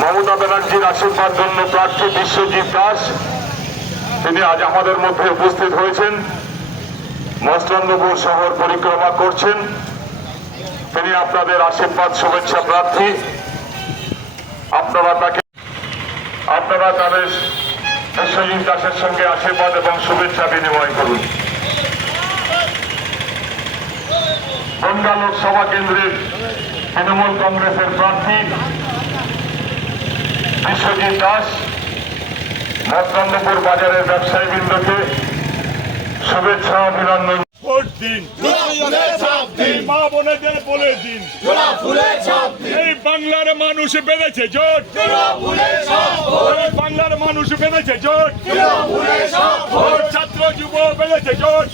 মমতা ব্যানার্জির আশীর্বাদ ধন্য প্রার্থী বিশ্বজিৎ দাস তিনি আজ আমাদের মধ্যে উপস্থিত হয়েছেন। মসলন্দপুর শহর পরিক্রমা করছেন। তিনি আপনাদের আশীর্বাদ শুভেচ্ছা প্রার্থী। আপনারা তাদের বিশ্বজিৎ দাসের সঙ্গে আশীর্বাদ এবং শুভেচ্ছা বিনিময় করুন। বনগাঁ লোকসভা কেন্দ্রের তৃণমূল কংগ্রেসের প্রার্থী বিশ্বজিৎ দাস মসলন্দপুর বাজারের ব্যবসায়ীবৃন্দকে শুভেচ্ছা অভিনন্দন। ভোট দিন, মা বোনেদের বলে দিন, এই বাংলার মানুষ বেঁধেছে জোট, বাংলার মানুষ বেঁধেছে জোট, ছাত্র যুব বেঁধেছে জোট,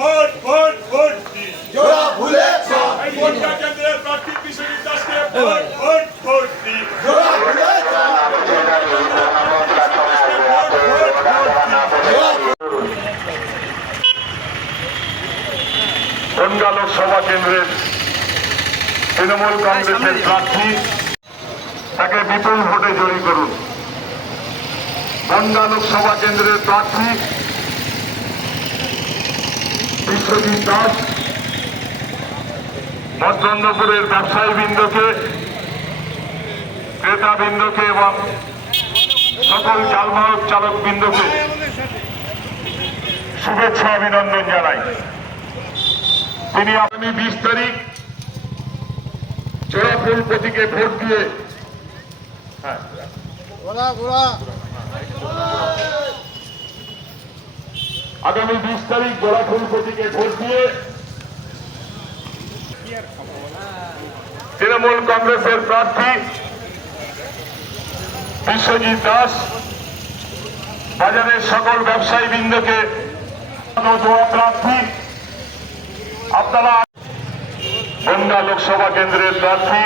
ভোট ভোট ভোট দিন। বনগাঁ কেন্দ্রের প্রার্থী বিশ্বজিৎ দাসকে ভোট ভোট ভোট দিন। বনগাঁ লোকসভা কেন্দ্রের তৃণমূল কংগ্রেসের প্রার্থী তাকে বিপুল ভোটে জয়ী করুন। বনগাঁ লোকসভা কেন্দ্রের প্রার্থী বিশ্বজিৎ দাস মসলন্দপুরের ব্যবসায়ীবৃন্দকে, ক্রেতাবৃন্দকে এবং সকল যানবাহন চালক বৃন্দকে শুভেচ্ছা অভিনন্দন জানাই। তিনি আগামী 20 তারিখ জোড়াফুল প্রতীকে ভোট দিয়ে আগামী 20 তারিখ জোড়াফুল প্রতীকে ভোট দিয়ে তৃণমূল কংগ্রেসের প্রার্থী বিশ্বজিৎ দাস বাজারের সকল ব্যবসায়ীবৃন্দকে প্রার্থী আপনারা বনগাঁ লোকসভা কেন্দ্রের প্রার্থী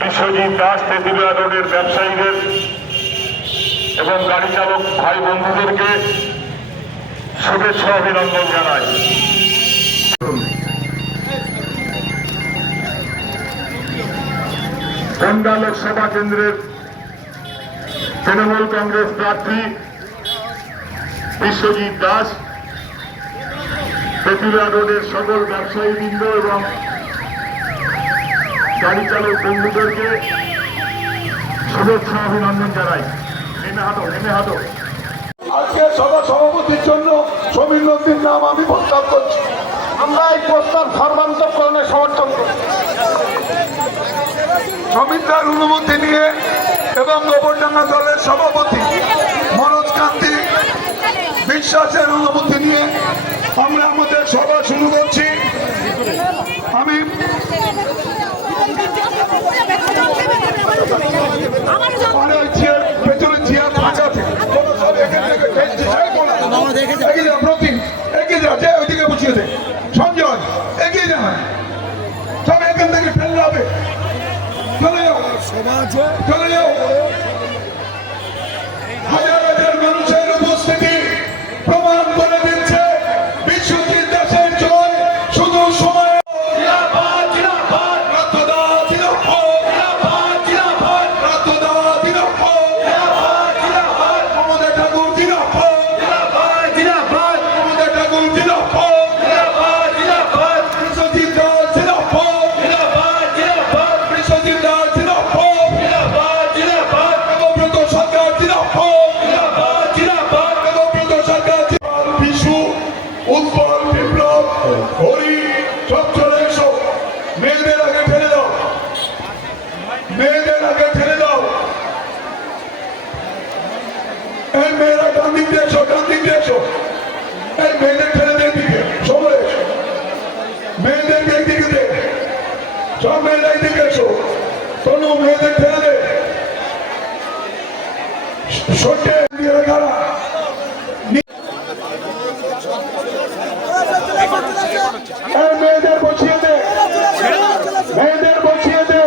বিশ্বজিৎ দাস তেঁতুলিয়া রোডের ব্যবসায়ীদের এবং গাড়ি চালক ভাই বন্ধুদেরকে শুভেচ্ছা অভিনন্দন জানাই। বনগাঁ লোকসভা কেন্দ্রের তৃণমূল কংগ্রেস প্রার্থী বিশ্বজিৎ দাস তেঁতুলিয়া রোডের সকল ব্যবসায়ীবৃন্দ এবং গাড়ি চালক বন্ধুদেরকে শুভেচ্ছা অভিনন্দন জানাই। আজকে সভা সভাপতির জন্য সমীর নন্দীর নাম আমি প্রস্তাব করছি। আমরা এই প্রস্তাব সর্বান্তকরণে সমর্থন করি। সমীরদার অনুমতি নিয়ে এবং গোবরডাঙ্গা দলের সভাপতি মনোজ কান্তি বিশ্বাসের অনুমতি নিয়ে আমরা আমাদের সভা শুরু করছি। আমি পেছনে চেয়ার ফাঁকা প্রতিম এগিয়ে যা, যে ওইদিকে বুঝিয়ে দে, সঞ্জয় এগিয়ে যা, সব এখান থেকে ফেললে হবে। চলে যাও, চলে যাও। হাজার হাজার মানুষের উপস্থিতি প্রমাণ করে দিচ্ছে বিশ্বজিৎ দাসের জয় শুধু সময়। মেয়েরা ডান দিক দিয়ে এসো, ডান দিক দিয়ে এসো। এই মেয়েদের ঠেলে দে দিকে, সবাই মেয়েদেরকে এইদিকে দে, সব মেয়েরা এইদিকে এসো। তনু মেয়েদের ঠেলে দে, সটে দিয়ে খাড়া। মেয়েদের বসিয়ে দে, মেয়েদের বসিয়ে দে।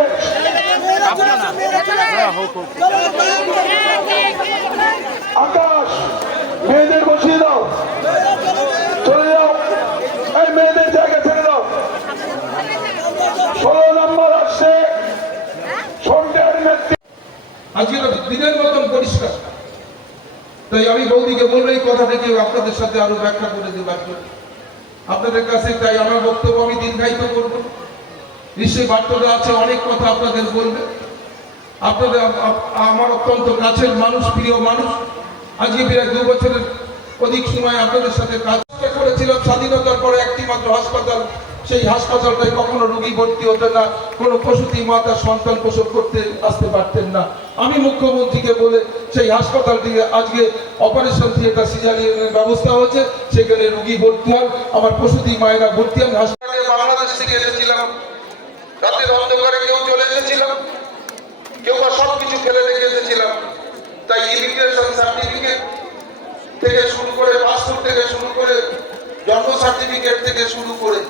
আজকে তো দিনের মতন পরিষ্কার। তাই আমি বৌদিকে বলবো এই কথাটাকে আপনাদের সাথে আরো ব্যাখ্যা করে দেবার জন্য আপনাদের কাছে। তাই আমার বক্তব্য আমি দীর্ঘায়িত করব। নিশ্চয়ই বার্তাটা আছে, অনেক কথা আপনাদের বলবে। আপনাদের আমার অত্যন্ত কাছের মানুষ, প্রিয় মানুষ। আজকে প্রায় 2 বছরের অধিক সময় আপনাদের সাথে কাজ করেছিলাম। স্বাধীনতার পরে একটি মাত্র হাসপাতাল, সেই হাসপাতালটায় কখনো রোগী ভর্তি হতো না, কোনো প্রসূতি মাতা সন্তান প্রসব করতে আসতে পারতেন না। আমি মুখ্যমন্ত্রীকে বলে সেই হাসপাতালটিকে আজকে অপারেশন থিয়েটার সিজারিয়ানের ব্যবস্থা হচ্ছে, সেখানে রোগী ভর্তি হন, আমার প্রসূতি মায়েরা ভর্তি হন। হাসপাতালে বাংলাদেশ থেকে এসেছিলাম, রাতের অন্ধকারে কেউ চলে এসেছিলাম, কেউ বা সবকিছু ফেলে রেখে এসেছিলাম। তাই ইমিগ্রেশন সার্টিফিকেট থেকে শুরু করে, পাসপোর্ট থেকে শুরু করে, জন্ম সার্টিফিকেট থেকে শুরু করে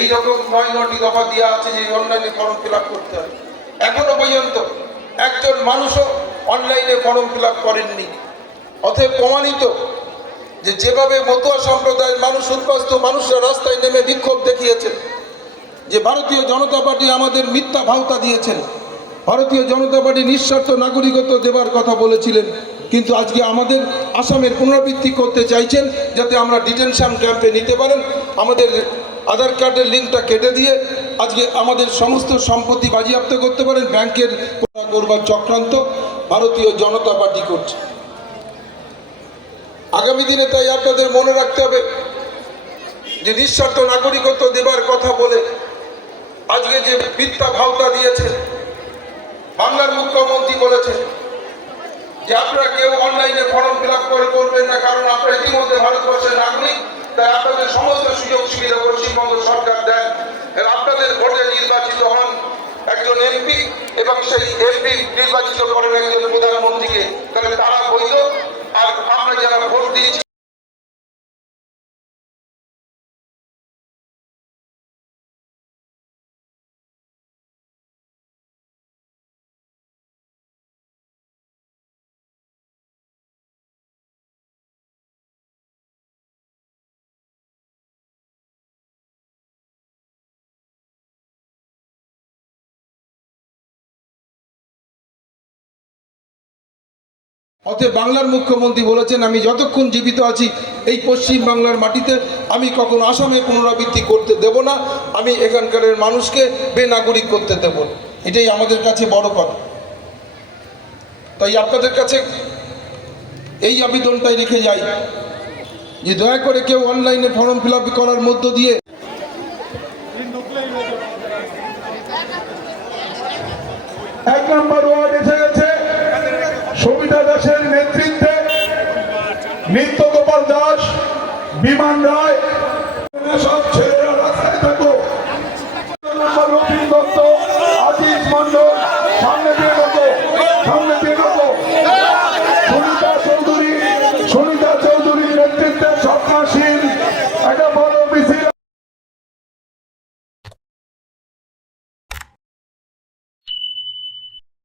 এই রকম 9টি দফা দেওয়া আছে যে অনলাইনে ফর্ম ফিল আপ করতে হবে। এখনো পর্যন্ত একজন মানুষও অনলাইনে ফর্ম ফিল আপ করেননি। অতএব প্রমাণিত যে যেভাবে মতুয়া সম্প্রদায়ের মানুষ, উদ্বাস্তু মানুষরা রাস্তায় নেমে বিক্ষোভ দেখিয়েছে, যে ভারতীয় জনতা পার্টি আমাদের মিথ্যা ভাওতা দিয়েছেন, ভারতীয় জনতা পার্টি নিঃস্বার্থ নাগরিকত্ব দেবার কথা বলেছিলেন, কিন্তু আজকে আমাদের আসামের পুনরাবৃত্তি করতে চাইছেন যাতে আমরা ডিটেনশন ক্যাম্পে নিতে পারেন। আমাদের আধার কার্ডের লিঙ্কটা কেটে দিয়ে আজকে আমাদের সমস্ত সম্পত্তি বাজেয়াপ্ত করতে পারেন। ব্যাংকের করবার চক্রান্ত ভারতীয় জনতা পার্টি করছে আগামী দিনে। তাই আপনাদের মনে রাখতে হবে যে নিঃস্বার্থ নাগরিকত্ব দেবার কথা বলে আজকে যে মিথ্যা ভাওতা দিয়েছেন, বাংলার মুখ্যমন্ত্রী বলেছেন যে আপনারা কেউ অনলাইনে ফর্ম ফিল আপ করবেন না, কারণ আপনারা ইতিমধ্যে ভারতবর্ষের নাগরিক। তাই আপনাদের সমস্ত সুযোগ সুবিধা পশ্চিমবঙ্গ সরকার দেন। আপনাদের ভোটে নির্বাচিত হন একজন এমপি এবং সেই এমপি নির্বাচিত করেন একজন প্রধানমন্ত্রীকে, তাহলে তারা বৈধ। আর আমরা যারা ভোট দিয়েছি অতএব বাংলার মুখ্যমন্ত্রী বলেছেন আমি যতক্ষণ জীবিত আছি এই পশ্চিম বাংলার মাটিতে আমি কখনো আসামে পুনরাবৃত্তি করতে দেব না, আমি এখানকার মানুষকে বেনাগরিক করতে দেব না। এটাই আমাদের কাছে বড় কথা। তাই আপনাদের কাছে এই আবেদনটাই রেখে যাই যে দয়া করে কেউ অনলাইনে ফর্ম ফিল আপ করার মধ্য দিয়ে 1 নম্বর ওয়ার্ড এসে গেছে সবিতা দাসের নেতৃত্বে, নিত্য গোপাল দাস, বিমান রায়, সব ছেলেরা রাস্তায় থাকো। রবীন দত্ত, আজিজ মন্ডল, সামনে দিয়ে ঢোকো, সামনে দিয়ে ঢোকো। সুনিতা চৌধুরী, সুনিতা